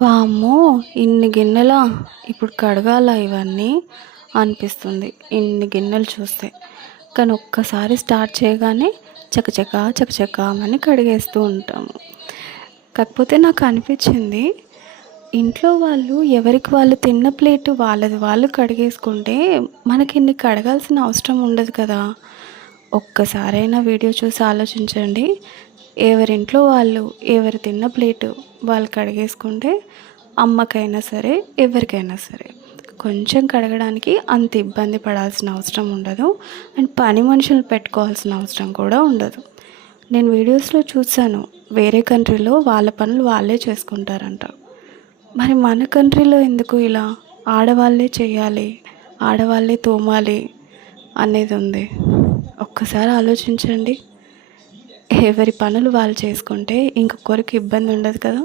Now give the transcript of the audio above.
వామ్మో! ఇన్ని గిన్నెలా? ఇప్పుడు కడగాలా ఇవన్నీ అనిపిస్తుంది. ఇన్ని గిన్నెలు చూస్తే. కానీ ఒక్కసారి స్టార్ట్ చేయగానే చకచకా చకచకామని కడిగేస్తూ ఉంటాము. కాకపోతే నాకు అనిపించింది, ఇంట్లో వాళ్ళు ఎవరికి వాళ్ళు తిన్న ప్లేటు వాళ్ళది వాళ్ళు కడిగేసుకుంటే మనకిన్ని కడగాల్సిన అవసరం ఉండదు కదా! ఒక్కసారైనా వీడియో చూసి ఆలోచించండి. ఎవరింట్లో వాళ్ళు ఎవరు తిన్న ప్లేటు వాళ్ళు కడిగేసుకుంటే అమ్మకైనా సరే ఎవరికైనా సరే కొంచెం కడగడానికి అంత ఇబ్బంది పడాల్సిన అవసరం ఉండదు. అండ్ పని మనుషులు పెట్టుకోవాల్సిన అవసరం కూడా ఉండదు. నేను వీడియోస్లో చూశాను, వేరే కంట్రీలో వాళ్ళ పనులు వాళ్ళే చేసుకుంటారంట. మరి మన కంట్రీలో ఎందుకు ఇలా ఆడవాళ్ళే చేయాలి, ఆడవాళ్ళే తోమాలి అనేది ఉంది? ఒక్కసారి ఆలోచించండి. ఎవరి పనులు వాళ్ళు చేసుకుంటే ఇంకొకరికి ఇబ్బంది ఉండదు కదా.